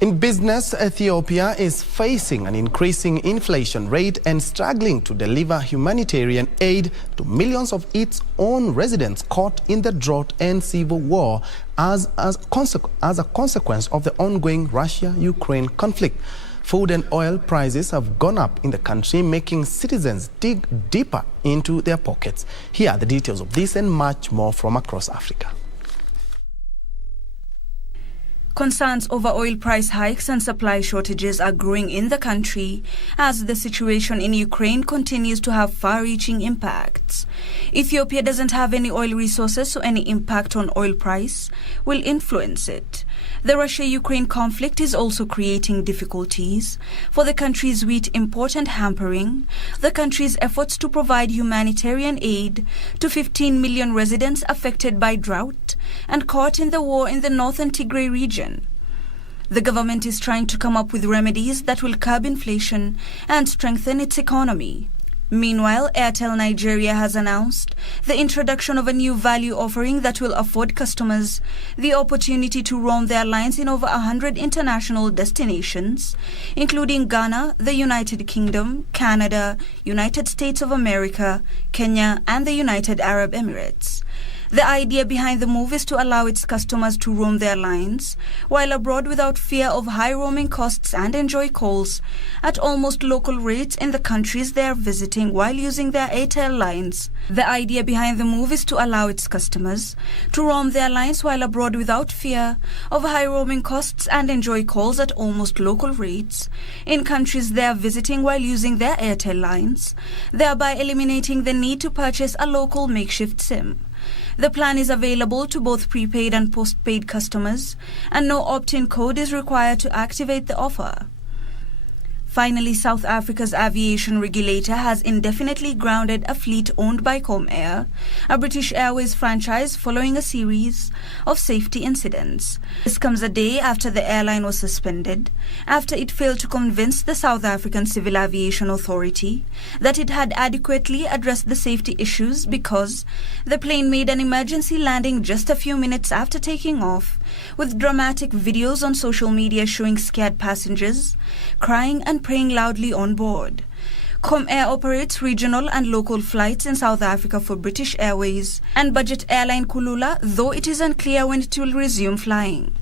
In business, Ethiopia is facing an increasing inflation rate and struggling to deliver humanitarian aid to millions of its own residents caught in the drought and civil war as a consequence of the ongoing Russia-Ukraine conflict. Food and oil prices have gone up in the country, making citizens dig deeper into their pockets. Here are the details of this and much more from across Africa. Concerns over oil price hikes and supply shortages are growing in the country as the situation in Ukraine continues to have far-reaching impacts. Ethiopia doesn't have any oil resources, so any impact on oil price will influence it. The Russia-Ukraine conflict is also creating difficulties for the country's wheat import and hampering the country's efforts to provide humanitarian aid to 15 million residents affected by drought and caught in the war in the northern Tigray region. The government is trying to come up with remedies that will curb inflation and strengthen its economy. Meanwhile, Airtel Nigeria has announced the introduction of a new value offering that will afford customers the opportunity to roam their lines in over 100 international destinations, including Ghana, the United Kingdom, Canada, United States of America, Kenya, and the United Arab Emirates. The idea behind the move is to allow its customers to roam their lines while abroad without fear of high roaming costs and enjoy calls at almost local rates in the countries they are visiting while using their Airtel lines. The idea behind the move is to allow its customers to roam their lines while abroad without fear of high roaming costs and enjoy calls at almost local rates in countries they are visiting while using their Airtel lines, thereby eliminating the need to purchase a local makeshift SIM. The plan is available to both prepaid and postpaid customers, and no opt-in code is required to activate the offer. Finally, South Africa's aviation regulator has indefinitely grounded a fleet owned by Comair, a British Airways franchise, following a series of safety incidents. This comes a day after the airline was suspended, after it failed to convince the South African Civil Aviation Authority that it had adequately addressed the safety issues because the plane made an emergency landing just a few minutes after taking off, with dramatic videos on social media showing scared passengers crying and praying loudly on board. Comair operates regional and local flights in South Africa for British Airways and budget airline Kulula, though it is unclear when it will resume flying.